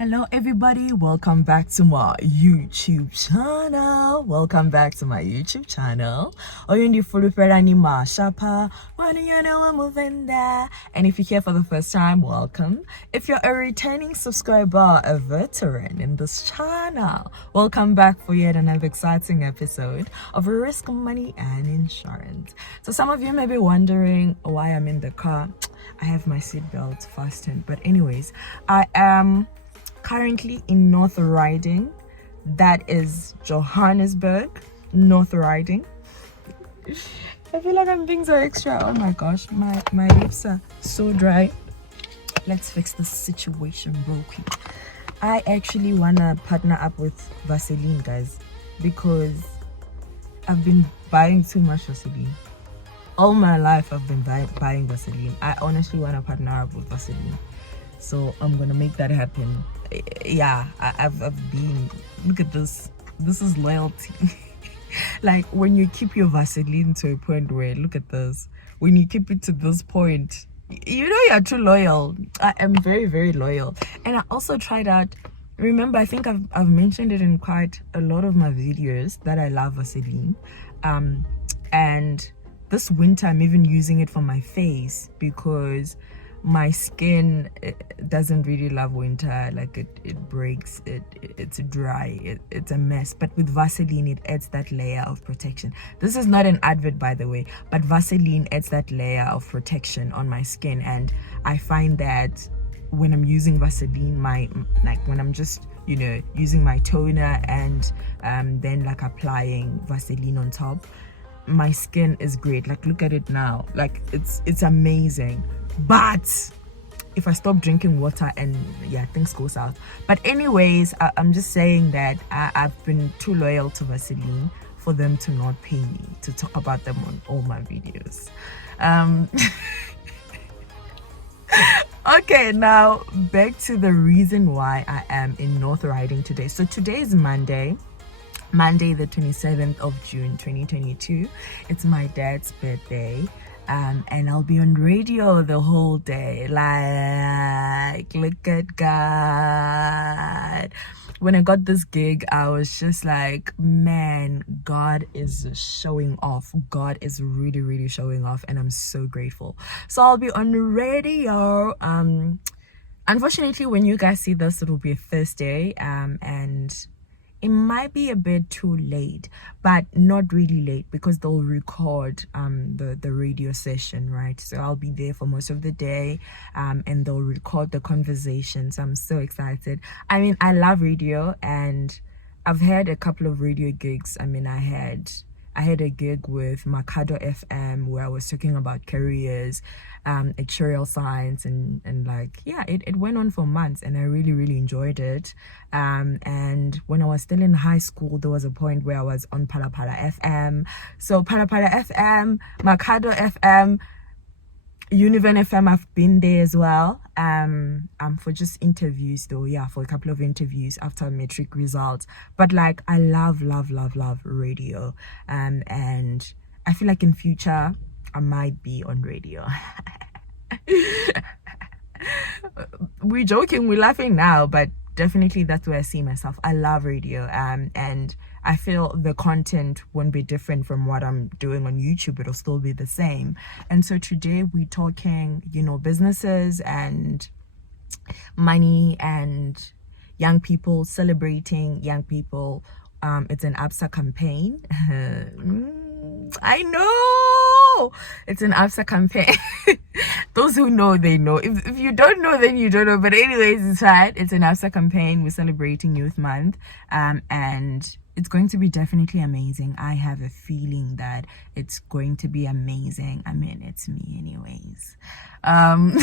Hello everybody, welcome back to my YouTube channel. Welcome back to my YouTube channel. And if you're here for the first time, welcome. If you're a returning subscriber, a veteran in this channel, welcome back for yet another exciting episode of Risk Money and Insurance. So some of you may be wondering why I'm in the car. I have my seatbelt fastened, but anyways, I am currently in North Riding. That is Johannesburg, North Riding. I feel like I'm being so extra. Oh my gosh, my lips are so dry. Let's fix this situation real quick. I actually wanna partner up with Vaseline, guys, because I've been buying too much Vaseline. All my life I've been buying Vaseline. I honestly wanna partner up with Vaseline. So I'm gonna make that happen. Yeah, I've been, look at this. This is loyalty. Like when you keep your Vaseline to a point where, look at this, when you keep it to this point, you know you're too loyal. I am very, very loyal. And I also tried out, remember, I think I've mentioned it in quite a lot of my videos that I love Vaseline. And this winter I'm even using it for my face because my skin doesn't really love winter. Like it breaks, it's dry, it's a mess. But with Vaseline, it adds that layer of protection. This is not an advert, by the way, but Vaseline adds that layer of protection on my skin. And I find that when I'm using Vaseline, when I'm just using my toner and then like applying Vaseline on top, my skin is great. Like look at it now, like it's amazing. But if I stop drinking water and things go south. But anyways, I'm just saying that I've been too loyal to Vaseline for them to not pay me to talk about them on all my videos. Okay, now back to the reason why I am in North Riding today. So today is Monday the 27th of June 2022. It's my dad's birthday. And I'll be on radio the whole day. Like, look at God. When I got this gig, I was just like, man, God is showing off. God is really, really showing off, and I'm so grateful. So I'll be on radio. Unfortunately, when you guys see this, it'll be a Thursday. And it might be a bit too late, but not really late because they'll record the radio session, right? So I'll be there for most of the day, and they'll record the conversations. I'm so excited. I mean, I love radio, and I've had a couple of radio gigs. I mean, I had a gig with Mercado FM where I was talking about careers, actuarial science, and it went on for months, and I really, really enjoyed it. And when I was still in high school, there was a point where I was on Pala FM. So Pala FM, Mercado FM, YouFM FM, I've been there as well. For just interviews though, for a couple of interviews after matric results. But like I love radio. And I feel like in future I might be on radio. We're joking, we're laughing now, but definitely that's where I see myself. I love radio, and I feel the content won't be different from what I'm doing on YouTube. It'll still be the same. And so today we're talking, businesses and money and young people, celebrating young people. It's an ABSA campaign. I know it's an ABSA campaign. Those who know, they know. If you don't know, then you don't know. But anyways, it's fine. It's an ABSA campaign. We're celebrating Youth Month, and it's going to be definitely amazing. I have a feeling that it's going to be amazing. I mean, it's me anyways. I'm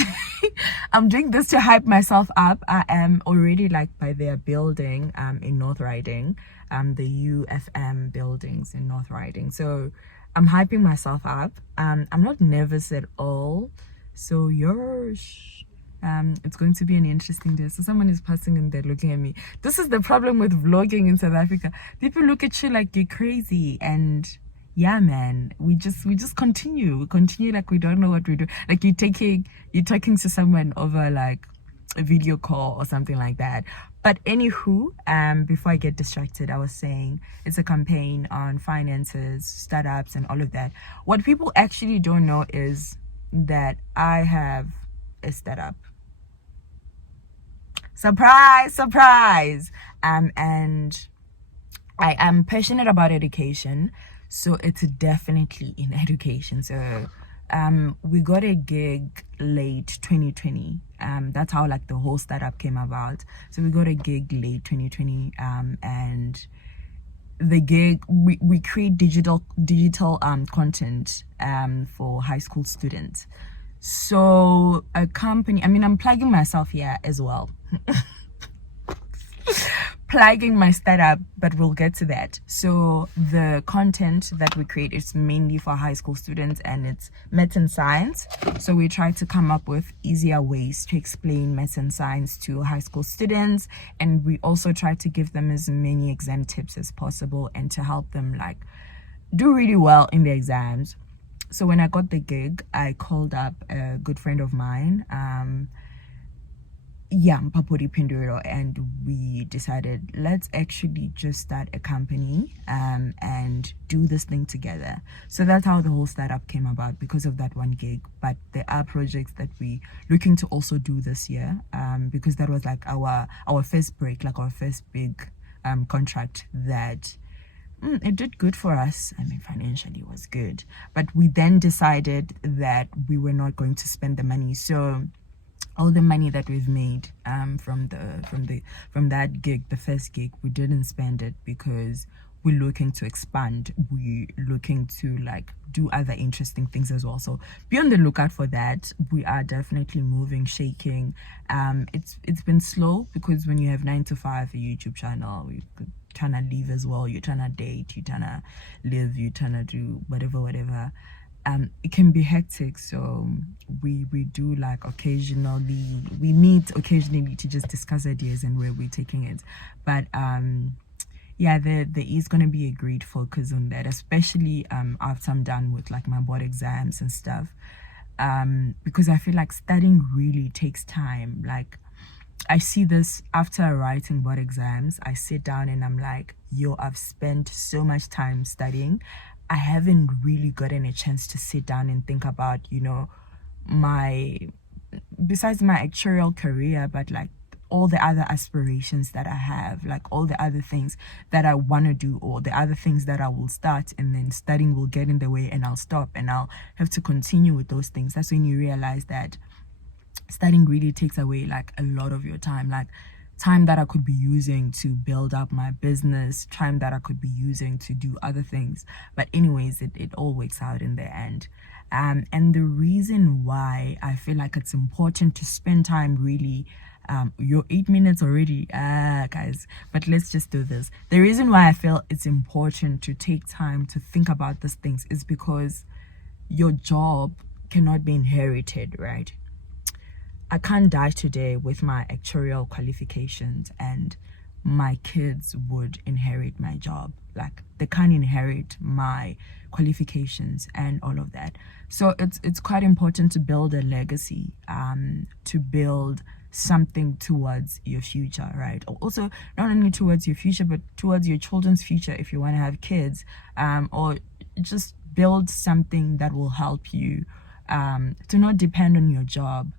doing this to hype myself up. I am already by their building in North Riding, the YouFM buildings in North Riding. So I'm hyping myself up. I'm not nervous at all. So it's going to be an interesting day. So someone is passing and they're looking at me. This is the problem with vlogging in South Africa. People look at you like you're crazy, and yeah, man, we just continue. We continue like we don't know what we do. Like you're talking to someone over like a video call or something like that. But anywho, before I get distracted, I was saying it's a campaign on finances, startups, and all of that. What people actually don't know is that I have a startup. Surprise, surprise. And I am passionate about education, so it's definitely in education. So we got a gig late 2020. That's how like the whole startup came about. So we got a gig late 2020, and the gig, we create digital content for high school students. So a company, I mean, I'm plugging myself here as well. Plugging my startup, but we'll get to that. So the content that we create is mainly for high school students, and it's maths and science. So we try to come up with easier ways to explain maths and science to high school students, and we also try to give them as many exam tips as possible and to help them like do really well in the exams. So when I got the gig, I called up a good friend of mine, Mpapuri Pinduro, and we decided let's actually just start a company and do this thing together. So that's how the whole startup came about, because of that one gig. But there are projects that we looking to also do this year, because that was like our first break, like our first big contract that it did good for us. I mean, financially it was good, but we then decided that we were not going to spend the money. So all the money that we've made from that gig, the first gig, we didn't spend it because we're looking to expand. We're looking to like do other interesting things as well. So be on the lookout for that. We are definitely moving, shaking. It's been slow because when you have 9 to 5 a YouTube channel, you could trying to live as well, you're trying to date, you're trying to live, you're trying to do whatever. It can be hectic, so we do like occasionally, we meet occasionally to just discuss ideas and where we're taking it. But there is going to be a great focus on that, especially after I'm done with like my board exams and stuff, because I feel like studying really takes time. Like I see this after writing board exams, I sit down and I'm like, I've spent so much time studying. I haven't really gotten a chance to sit down and think about, besides my actuarial career, but like all the other aspirations that I have, like all the other things that I want to do, or the other things that I will start, and then studying will get in the way and I'll stop and I'll have to continue with those things. That's when you realize that studying really takes away like a lot of your time, like time that I could be using to build up my business, time that I could be using to do other things. But anyways, it all works out in the end. And the reason why I feel like it's important to spend time really, you're 8 minutes already, guys, but let's just do this. The reason why I feel it's important to take time to think about these things is because your job cannot be inherited, right? I can't die today with my actuarial qualifications and my kids would inherit my job. Like they can't inherit my qualifications and all of that. So it's quite important to build a legacy, to build something towards your future, right? Also, not only towards your future, but towards your children's future if you want to have kids, or just build something that will help you to not depend on your job.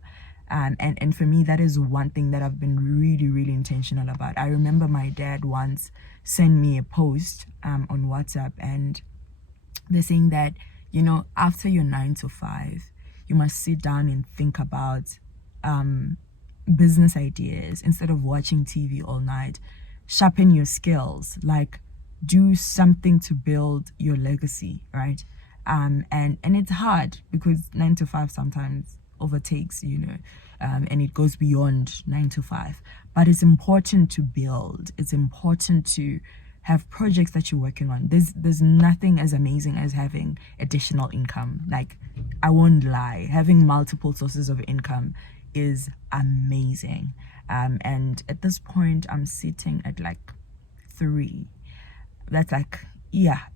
And for me, that is one thing that I've been really, really intentional about. I remember my dad once sent me a post on WhatsApp, and they're saying that, after your 9 to 5, you must sit down and think about business ideas instead of watching TV all night. Sharpen your skills, like do something to build your legacy, right? And it's hard because 9 to 5 sometimes overtakes, and it goes beyond 9 to 5. But it's important to build. It's important to have projects that you're working on. There's nothing as amazing as having additional income. Like, I won't lie, having multiple sources of income is amazing. And at this point, I'm sitting at like 3. That's like,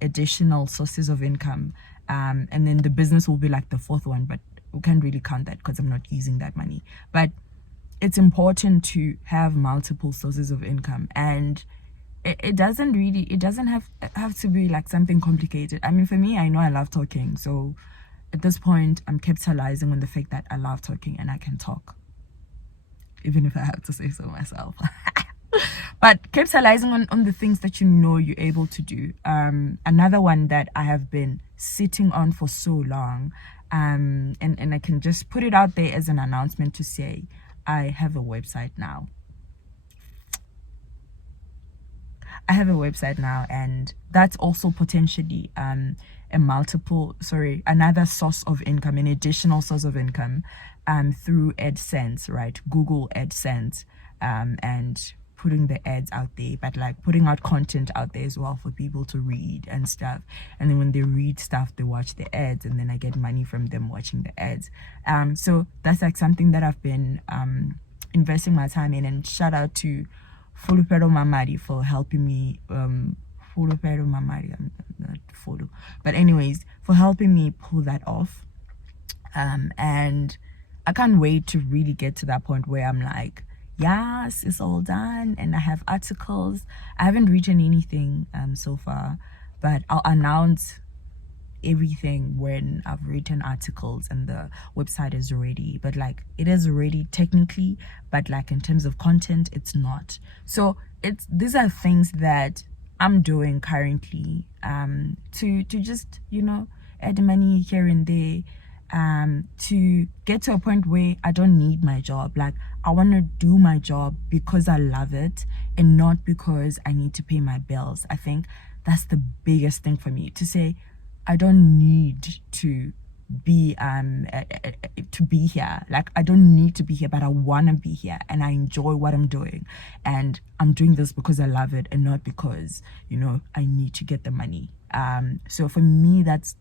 additional sources of income. And then the business will be like the 4th one, but we can't really count that because I'm not using that money. But it's important to have multiple sources of income, and it doesn't have to be like something complicated. I mean, for me, I know I love talking, so at this point I'm capitalizing on the fact that I love talking and I can talk, even if I have to say so myself. But capitalizing on the things that you know you're able to do. Another one that I have been sitting on for so long, and I can just put it out there as an announcement to say I have a website now. And that's also potentially another source of income, an additional source of income, through AdSense, right? Google AdSense, and putting the ads out there, but like putting out content out there as well for people to read and stuff. And then when they read stuff, they watch the ads, and then I get money from them watching the ads. So that's like something that I've been investing my time in. And shout out to Fulupero Mamari for helping me. Fulupero Mamari, I'm not Fulu, but anyways, for helping me pull that off. And I can't wait to really get to that point where I'm like, yes, it's all done, and I have articles. I haven't written anything so far, but I'll announce everything when I've written articles and the website is ready. But like, it is ready technically, but like in terms of content, it's not. So these are things that I'm doing currently to just, add money here and there, to get to a point where I don't need my job. Like, I want to do my job because I love it and not because I need to pay my bills. I think that's the biggest thing for me, to say I don't need to be here. Like, I don't need to be here, but I want to be here and I enjoy what I'm doing, and I'm doing this because I love it and not because I need to get the money. So for me, that's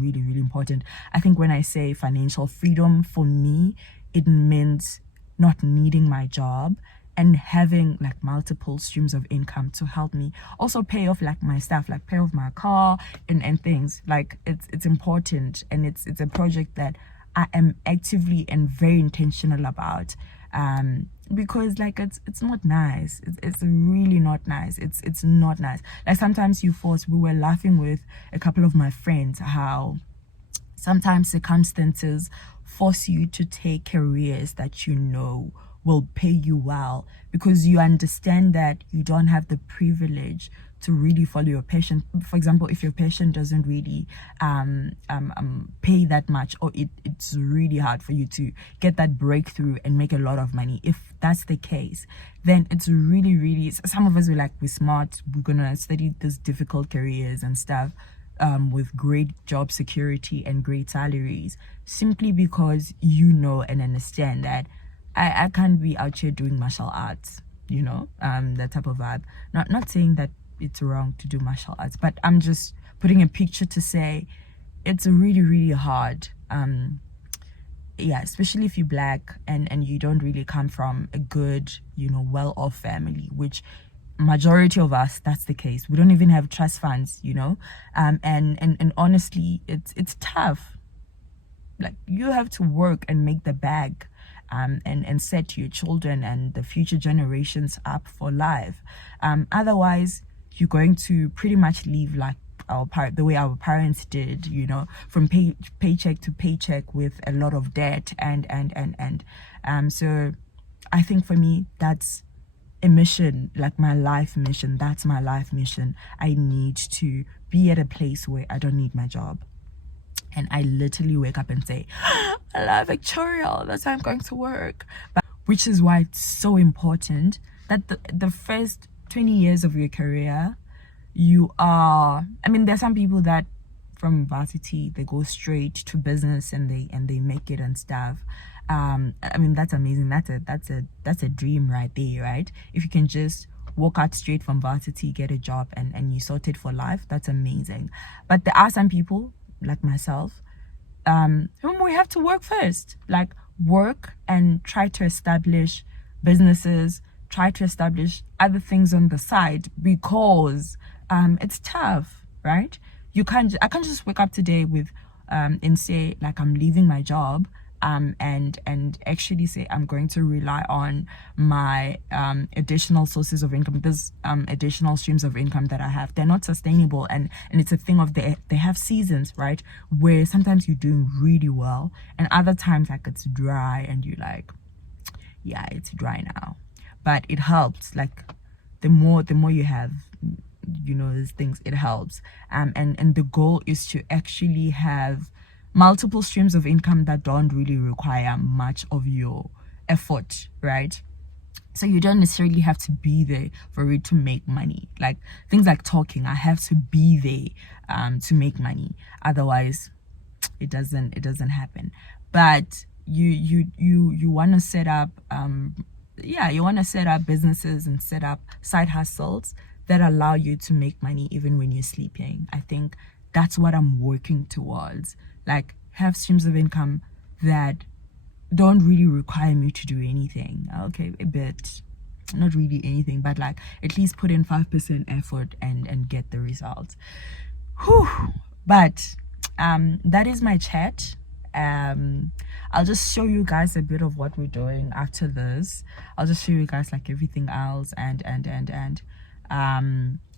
really, really important. I think when I say financial freedom, for me, it means not needing my job and having like multiple streams of income to help me also pay off like my stuff, like pay off my car and things. Like, it's important, and it's a project that I am actively and very intentional about, because like it's not nice. It's really not nice. It's not nice. Like, sometimes we were laughing with a couple of my friends how sometimes circumstances force you to take careers that will pay you well, because you understand that you don't have the privilege to really follow your passion. For example, if your passion doesn't really pay that much, or it's really hard for you to get that breakthrough and make a lot of money, if that's the case, then it's really, really, some of us we're smart, we're gonna study these difficult careers and stuff, with great job security and great salaries, simply because and understand that I can't be out here doing martial arts, that type of vibe. Not saying that it's wrong to do martial arts, but I'm just putting a picture to say it's really, really hard. Especially if you're Black and you don't really come from a good, well-off family, which majority of us, that's the case. We don't even have trust funds, and honestly, it's tough. Like, you have to work and make the bag, and set your children and the future generations up for life. Otherwise, you're going to pretty much live like the way our parents did, from paycheck to paycheck with a lot of debt and so I think for me, that's a mission, like my life mission. That's my life mission. I need to be at a place where I don't need my job. And I literally wake up and say, hello, Victoria, that's why I'm going to work. Which is why it's so important that the first 20 years of your career, there's some people that from varsity, they go straight to business and they make it and stuff. That's amazing. That's a dream right there, right? If you can just walk out straight from varsity, get a job, and you sort it for life, that's amazing. But there are some people like myself, whom we have to work first, like work and try to establish businesses, try to establish other things on the side, because it's tough, right? I can't just wake up today with and say like I'm leaving my job and actually say I'm going to rely on my additional sources of income. Those additional streams of income that I have, they're not sustainable, and it's a thing of they have seasons, right, where sometimes you're doing really well and other times like it's dry and you're like, yeah, it's dry now. But it helps, like the more you have, these things, it helps. And the goal is to actually have multiple streams of income that don't really require much of your effort, right? So you don't necessarily have to be there for it to make money. Like things like talking, I have to be there to make money. Otherwise, it doesn't happen. But you want to set up you want to set up businesses and set up side hustles that allow you to make money even when you're sleeping. I think that's what I'm working towards. Like have streams of income that don't really require me to do anything. Okay, a bit, not really anything, but like at least put in 5% effort and get the results. Whew. But that is my chat. I'll just show you guys a bit of what we're doing after this. I'll just show you guys like everything else and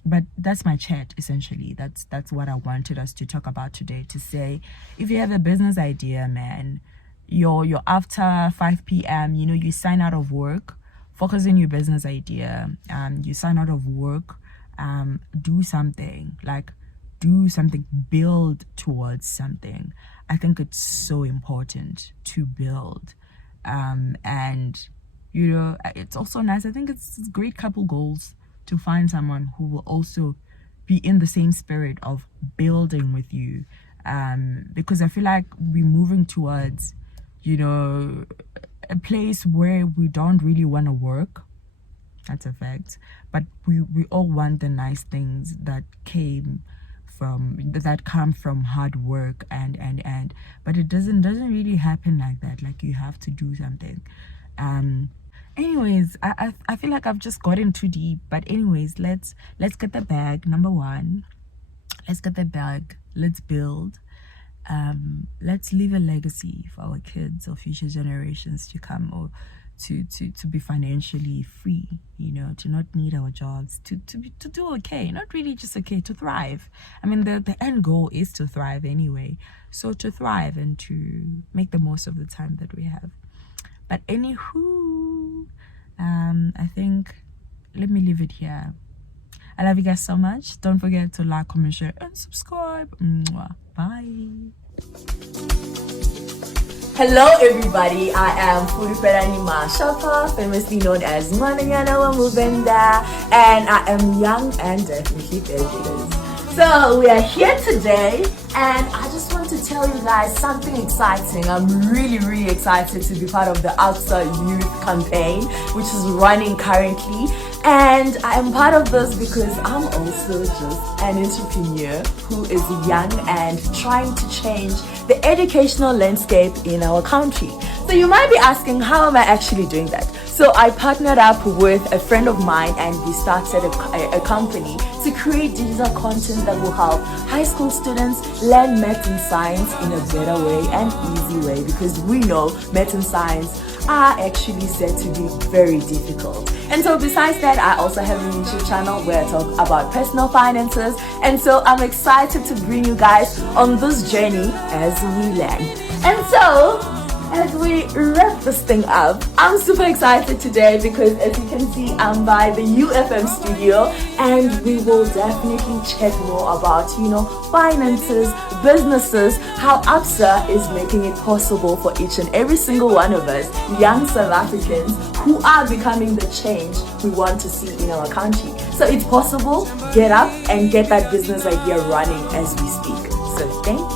but that's my chat essentially. That's what I wanted us to talk about today, to say if you have a business idea, man, you're after 5 p.m, you sign out of work, focus on your business idea, you sign out of work, do something, build towards something. I think it's so important to build, and it's also nice. I think it's great couple goals to find someone who will also be in the same spirit of building with you, because I feel like we're moving towards a place where we don't really want to work. That's a fact. But we all want the nice things that come from hard work and but it doesn't really happen like that. Like you have to do something. Anyways, I feel like I've just gotten too deep, but anyways, let's get the bag. Number one, let's get the bag, let's build, let's leave a legacy for our kids or future generations to come, or to be financially free, to not need our jobs, to do okay, not really just okay, to thrive. I mean, the end goal is to thrive anyway, so to thrive and to make the most of the time that we have. But anywho, I think let me leave it here. I love you guys so much. Don't forget to like, comment, share, and subscribe. Mwah. Bye. Hello everybody, I am Fulipelani Mashapa, famously known as Mananyana Mubenda, and I am young and definitely fabulous. So we are here today, and I just want to tell you guys something exciting. I'm really excited to be part of the Outside Youth campaign, which is running currently. And I am part of this because I'm also just an entrepreneur who is young and trying to change the educational landscape in our country. So you might be asking, how am I actually doing that? So I partnered up with a friend of mine and we started a company to create digital content that will help high school students learn math and science in a better way and easy way, because we know math and science are actually said to be very difficult. And so besides that, I also have a YouTube channel where I talk about personal finances, and so I'm excited to bring you guys on this journey as we learn. And so as we wrap this thing up, I'm super excited today because as you can see, I'm by the YouFM studio, and we will definitely chat more about, finances, businesses, how ABSA is making it possible for each and every single one of us, young South Africans who are becoming the change we want to see in our country. So it's possible. Get up and get that business idea running as we speak. So thank you.